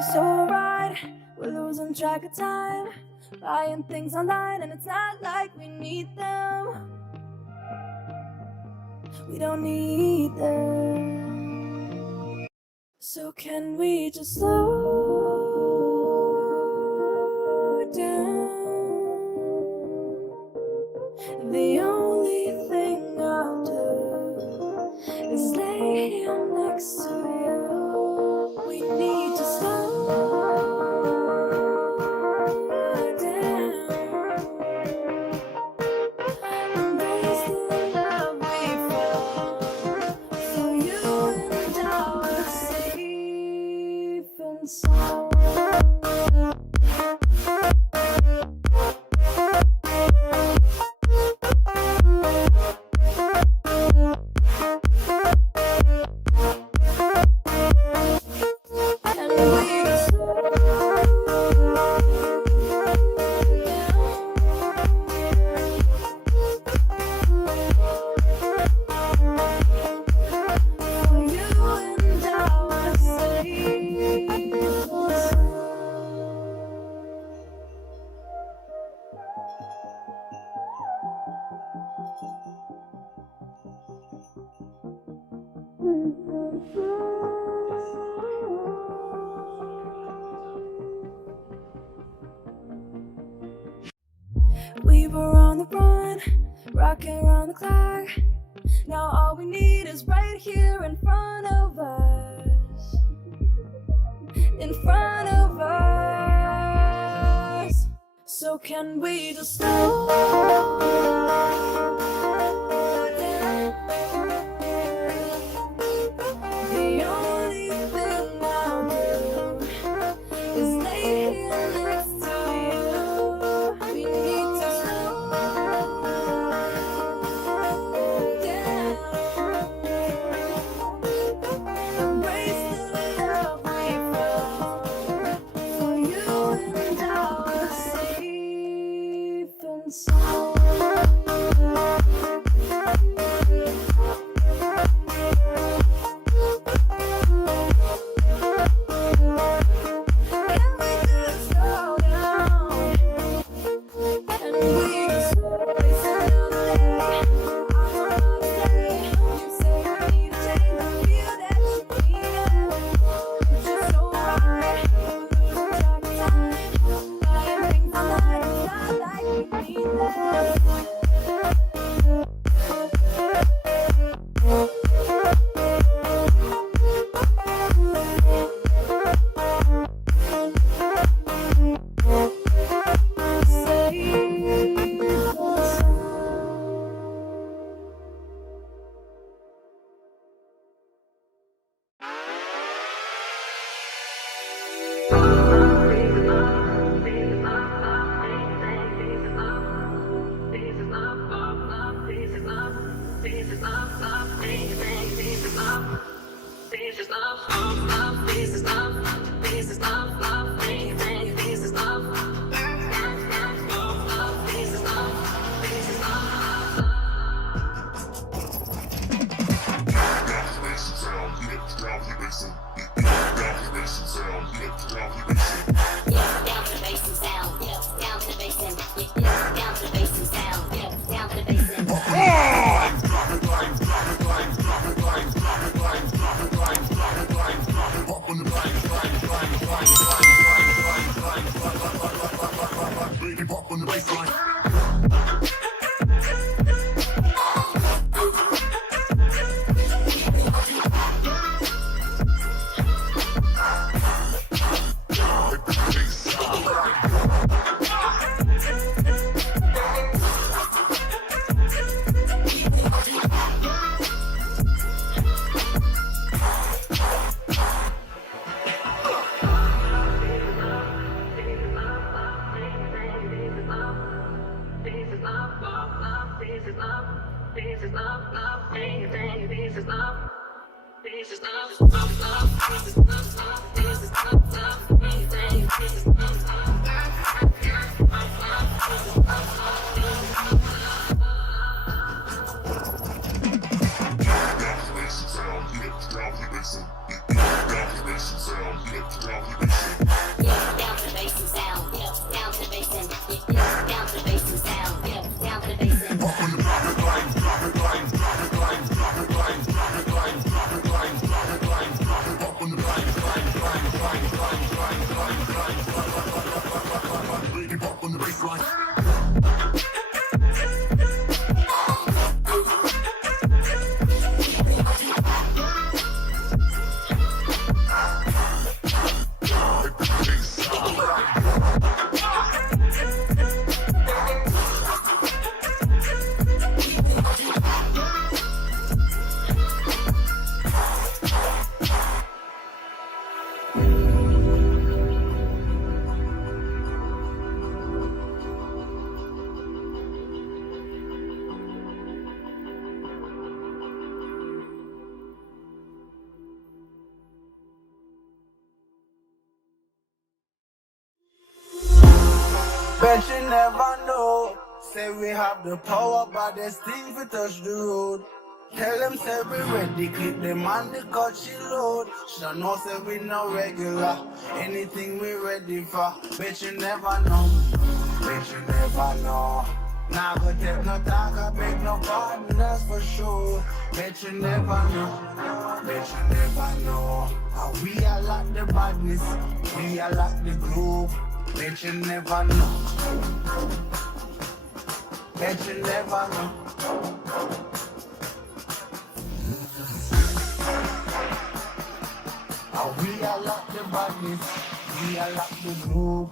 is so right. We're losing track of time, buying things online, and it's not like we need them. We don't need them. So can we just slow down? The only thing I'll do is lay here next to you. We need to slow down. Embrace the love we found. For you and I are safe and sound. We were on the run, rocking around the clock. Now all we need is right here in front of us. In front of us. So can we just slow down? The only thing I'll do is lay here next to you. We need to slow down. Embrace the love we found. For you and I are safe and sound. Can we just slow down? And we just waste another day. I wanna stay. You say I need a change. I feel that you need it. But you're so right. We're losing track of time. Buying things online. It's not like we need them. Calculation sound, Bet you never know. Say we have the power, but there's things we touch the road. Tell them say we ready, clip them on the cut she load. Should know say we no regular, anything we ready for. Bet you never know, bet you never know. Nah go take no talk, I beg no pardon, that's for sure. Bet you never know, bet you never know. How we are like the badness, we are like the group. Bet you never know, bet you never know. We are like the badness, we are like the group.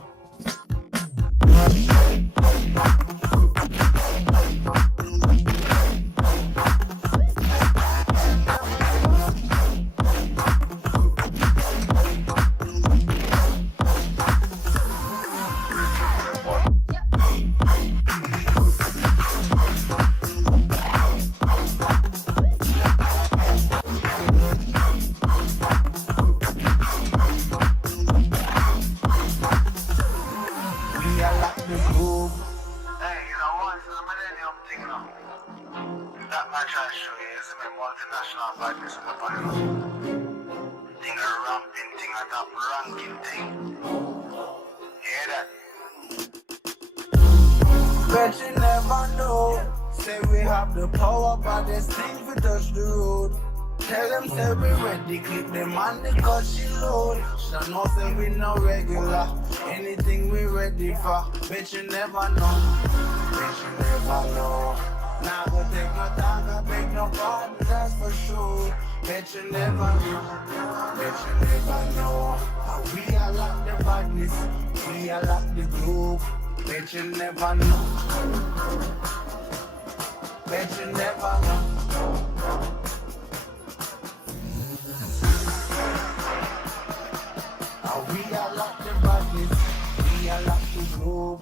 Multinational badness in the panel. Thing a ramping thing, a top ranking thing. Hear that? Bet you never know. Say we have the power, but there's things we touch the road. Tell them say we ready, clip them on the cut she load. Should know say we no regular, anything we ready for. Bet you never know, bet you never know. Nah go take no talk, I beg no pardon, that's for sure. Bet you never know, bet you never know. How we are like the badness, we are like the group. Bet you never know, bet you never know. How we are like the badness, we are like the group.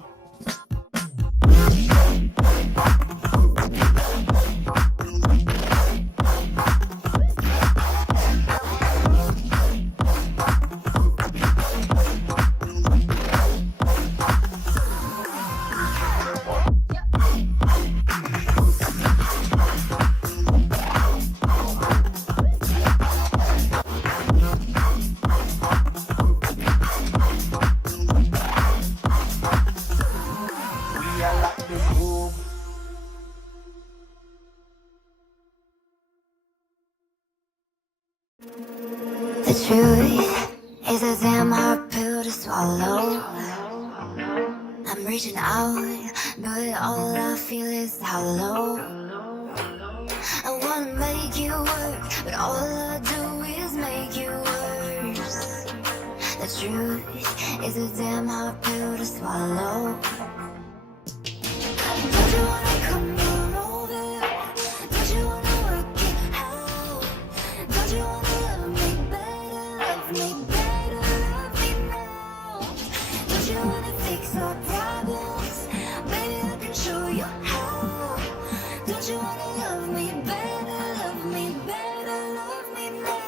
The truth is a damn hard pill to swallow. I'm reaching out, but all I feel is hollow. I wanna make you work, but all I do is make you worse. The truth is a damn hard pill to swallow. Don't you wanna come on over? Don't you wanna work it out? Don't you wanna love me better, love me better, love me now? Don't you wanna fix our problems? Baby, I can show you how. Don't you wanna love me better, love me better, love me now?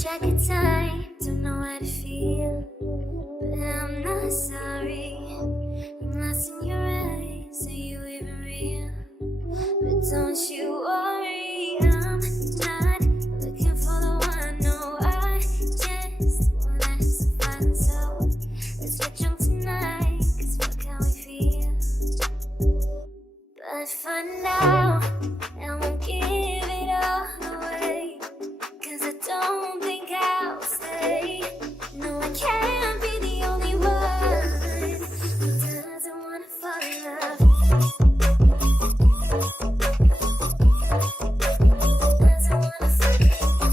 track of time, don't know how to feel, but I'm not sorry. I'm lost in your eyes, are you even real? But don't you worry, I'm not looking for the one. No, I just wanna have some fun. So let's get drunk tonight, 'cause fuck how we feel. But for now, I won't give it all away, 'cause I don't think I'll stay. No, I can't be the only one who doesn't wanna fall in love. Doesn't wanna fall in love.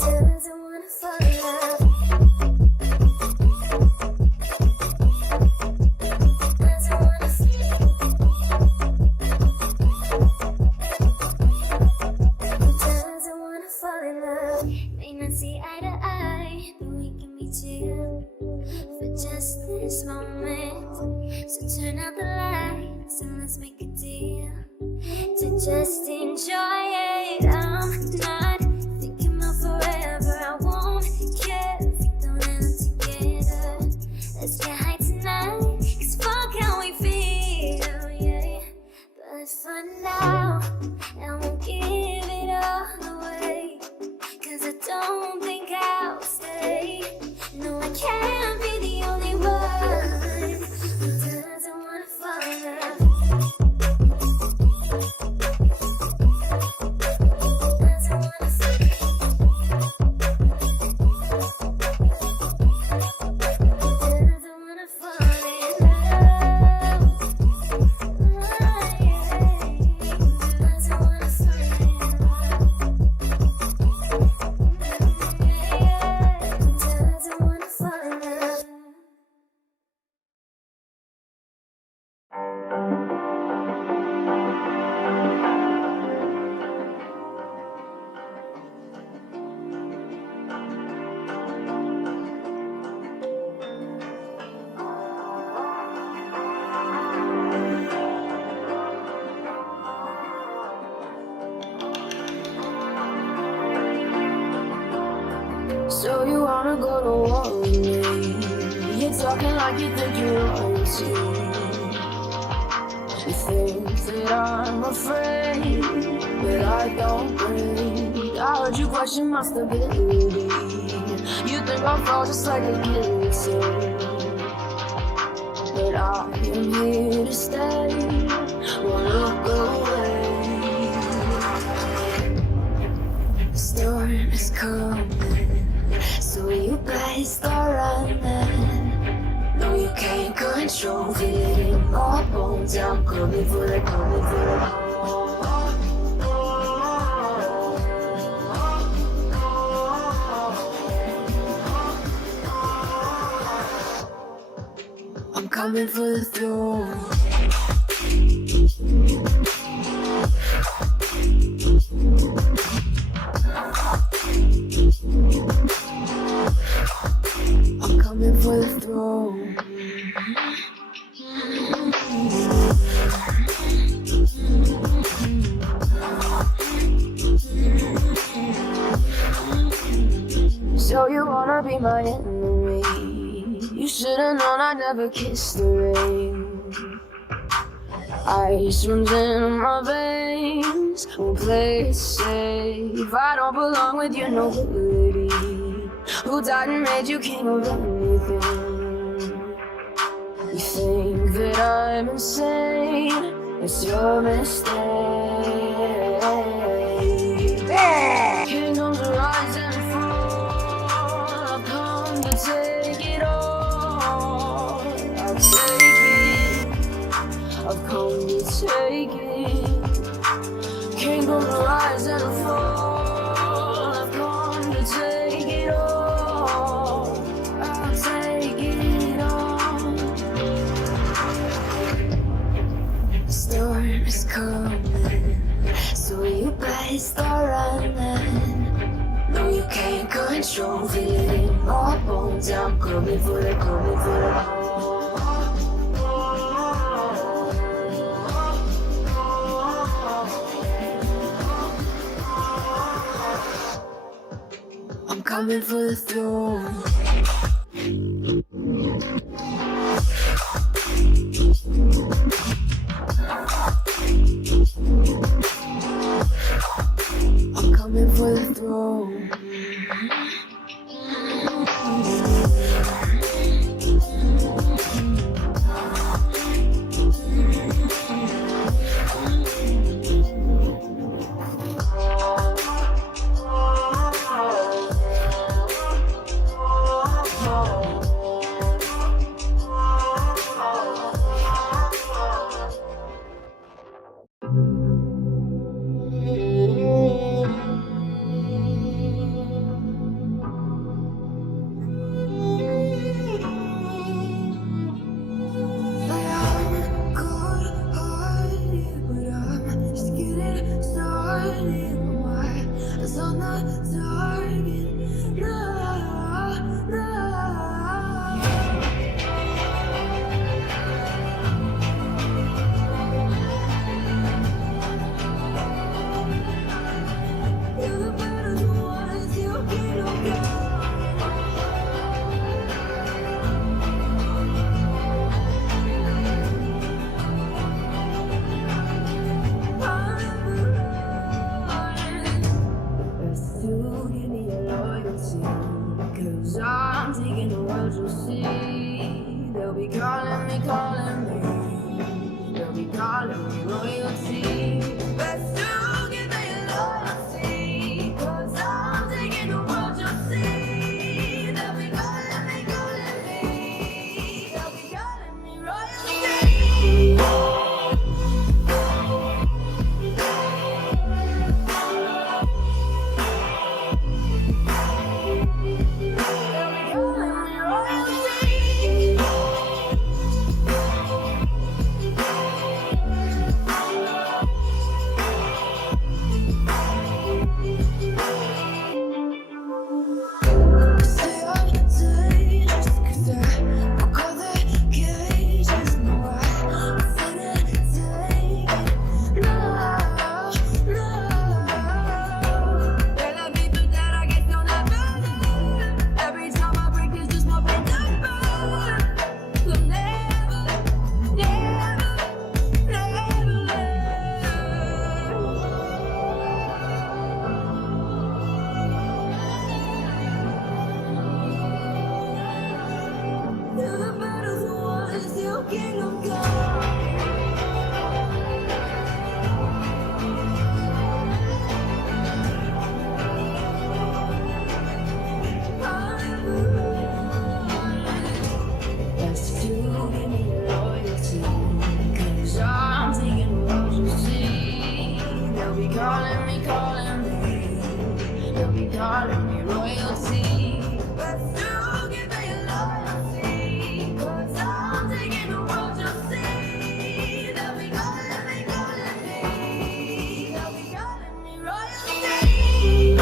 Doesn't wanna fall in love. Doesn't wanna doesn't wanna fall in love. May not see eye to eye, but we can be chill for just this moment. So turn out the lights and let's make a deal to just enjoy it. I'm not thinking about forever. I won't care if we don't end up together. Let's get high tonight, 'cause fuck how we feel, yeah. But for now, I won't give it all away, 'cause I don't think I'll stay. No, I can't be the only one who doesn't wanna fall in love. Doesn't wanna fall in love. Doesn't wanna fall in love. Doesn't wanna fall in love. Doesn't wanna fall in love. So you wanna go to war with me? You're talking like you think you're royalty. You think that I'm afraid, but I don't break. I heard you question my stability. You think I'll fall just like a guillotine, but I am here to stay. Won't look away. The storm is coming, so you guys start running. No, you can't control, feel it in my bones. I'm coming for it, coming for it. I'm coming for the throne. I'm coming for the throne. So you wanna be my enemy? You should've known I never kissed the rain. Ice runs in my veins, won't play it safe. I don't belong with your nobility. Who died and made you king of anything? You think that I'm insane? It's your mistake. Kingdoms rise and fall. I've come to take it all. I'll take it. I've come to take it. Kingdoms rise and fall. I've come to take it all. I'll take it all. The storm is coming, so you guys start running. No, you can't control, feel it in my bones. I'm coming for it, coming for it. coming for the throne. I'm coming for the throne. I'm taking the world to see. They'll be calling me, they'll be calling me royalty. Best to give me loyalty, 'cause I'm taking the world to see. They'll be calling me, they'll be calling me royalty. Calling me royalty. Let's do give me loyalty, 'cause I'm taking the world to see. They'll be calling me, they'll be calling me royalty. They'll be calling me royalty.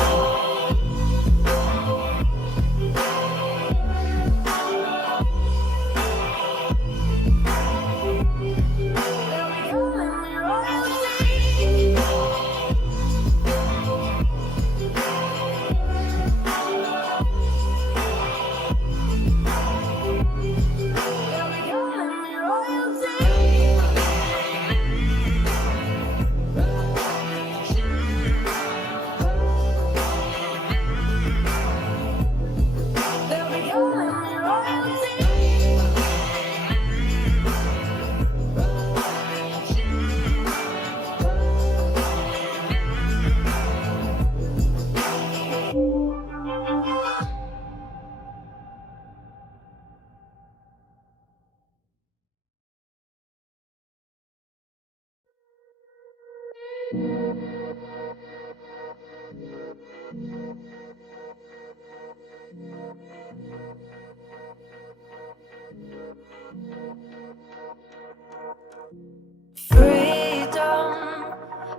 Freedom,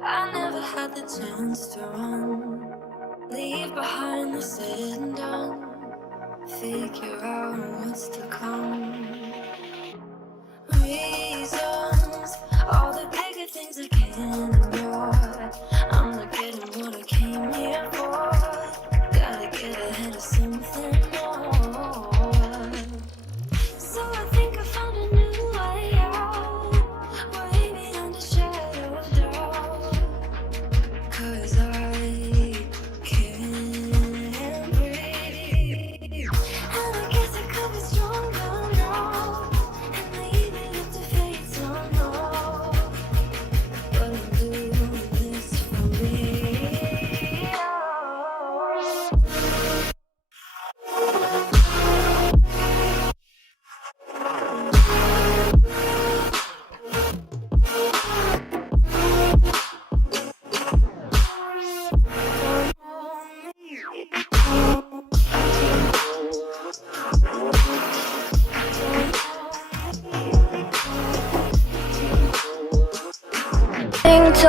I never had the chance to run. Leave behind the said and done. Figure out what's to come. Reasons, all the bigger things I can't ignore. I'm not getting what I came here for. Gotta get ahead of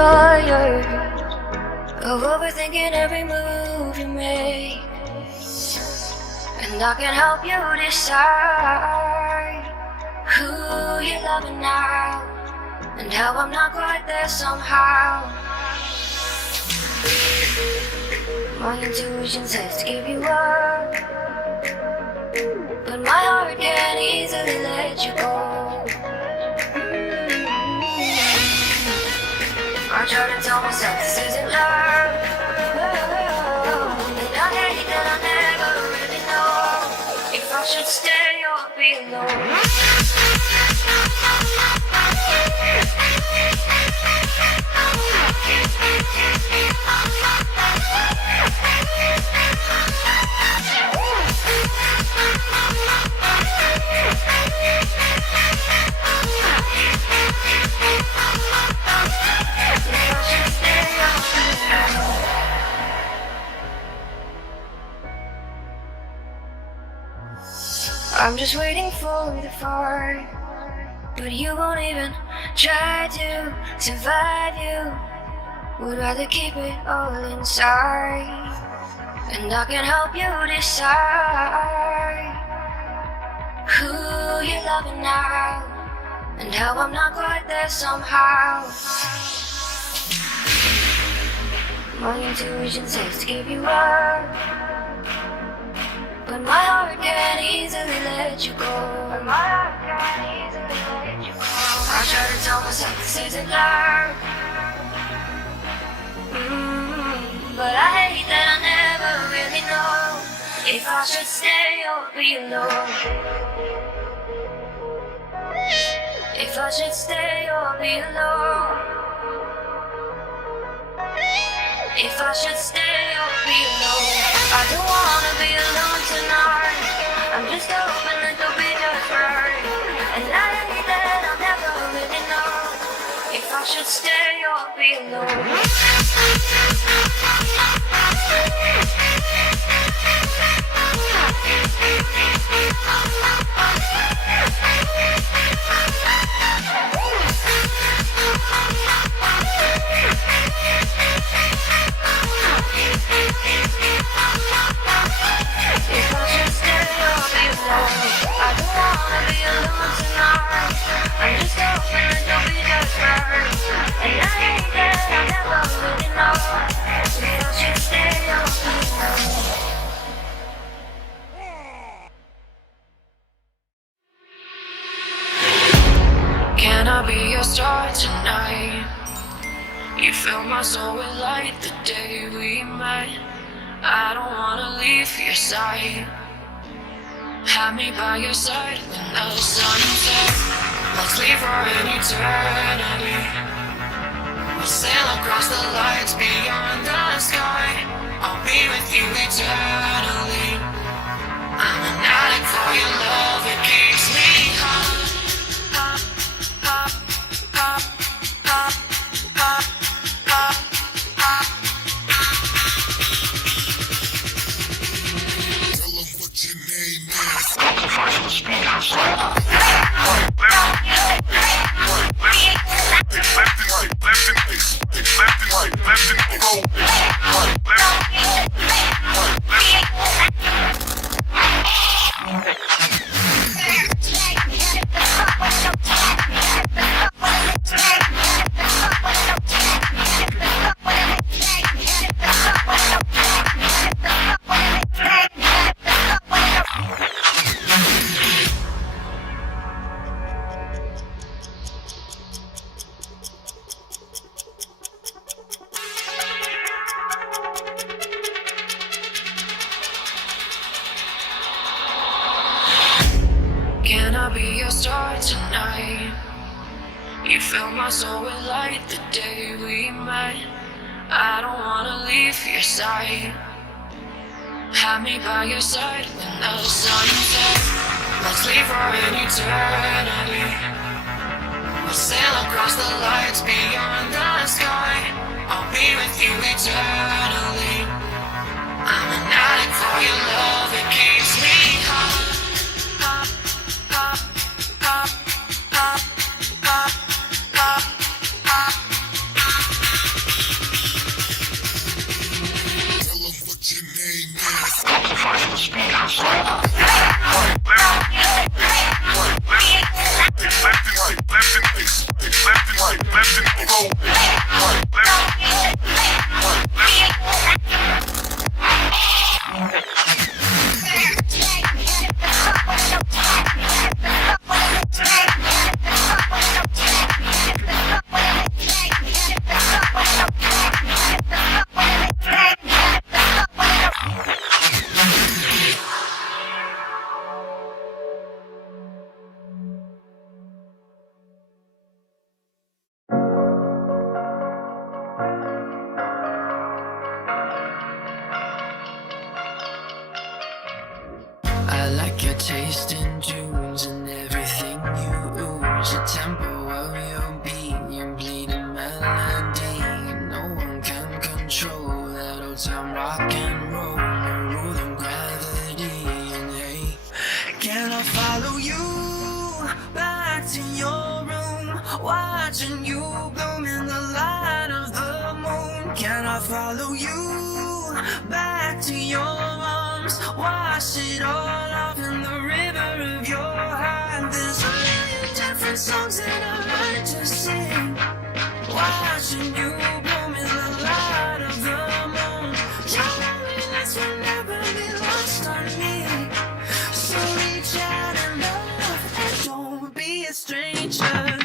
tired of overthinking every move you make, and I can help you decide who you're loving now, and how I'm not quite there somehow. My intuition says to give you up, but my heart can't easily let you go. I try to tell myself this isn't love, and I hate that I never really know if I should stay or be alone. I'm just waiting for the fire, but you won't even try to survive. You would rather keep it all inside, and I can help you decide who you're loving now, and how I'm not quite there somehow. My intuition says to give you up, but my heart can't easily let you go. I try to tell myself this isn't love, but I hate that I never really know if I should stay or be alone. If I should stay or be alone. If I should stay or be alone. I don't wanna be alone tonight. I'm just hoping that you'll be just right, and I hate that I'll never really know if I should stay or be alone. If I should stay or be alone, I don't wanna be alone tonight. I'm just hoping that you'll be just right, and I hate that I never really know if I should stay or be alone. Can I be your star tonight? You fill my soul with light the day we met. I don't wanna leave your side. Have me by your side when the sun sets. Let's leave for an eternity. We'll sail across the lights beyond the sky. I'll be with you eternally. I'm an addict for your love, it keeps me hot. Hot, hot, hot, hot, hot, hot, hot. Tell them what your name is. Can I be your star tonight? You fill my soul with light the day we met. I don't wanna leave your side. Have me by your side when the sun sets. Let's leave for an eternity. We'll sail across the lights beyond the sky. I'll be with you eternally. I'm an addict for your love, it keeps me hot. Hot, hot, hot, hot, hot, hot, hot. your name is. Fashion speed and slow. I like your taste in tunes and everything you ooze. The tempo of your beat, your bleeding melody. No one can control that old time rock and roll. No rule of gravity. And hey, can I follow you back to your room? Watching you bloom in the light of the moon. Can I follow you back to your arms? Wash it all off in the river of your heart. There's a million different songs that I like to sing. Watching you bloom in the light of the moon. Your loneliness will never be lost on me. So reach out and love and don't be a stranger.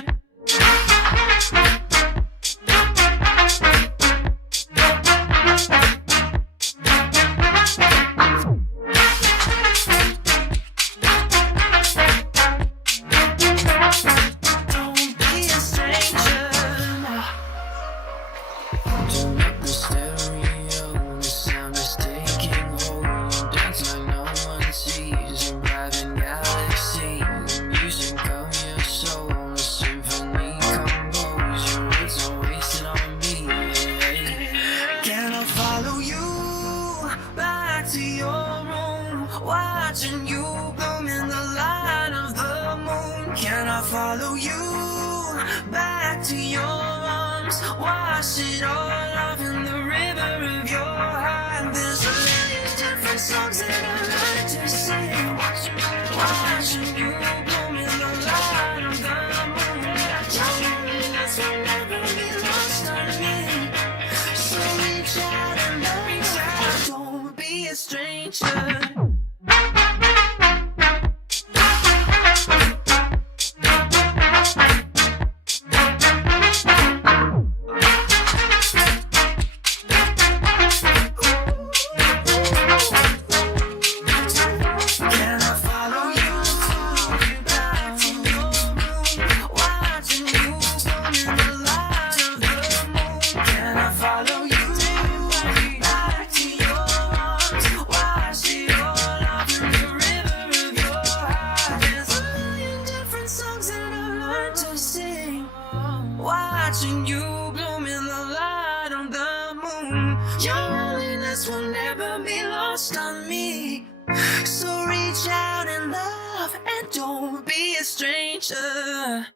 Watching you bloom in the light of the moon. Can I follow you back to your arms? Wash it all off in the river of your heart. There's a million different songs that I like to sing. Watching you bloom in the light of the moon. Your loneliness will never be lost on me. So reach out and reach out. Don't be a stranger. Watching you bloom in the light of the moon. Your loneliness will never be lost on me. So reach out and love and don't be a stranger.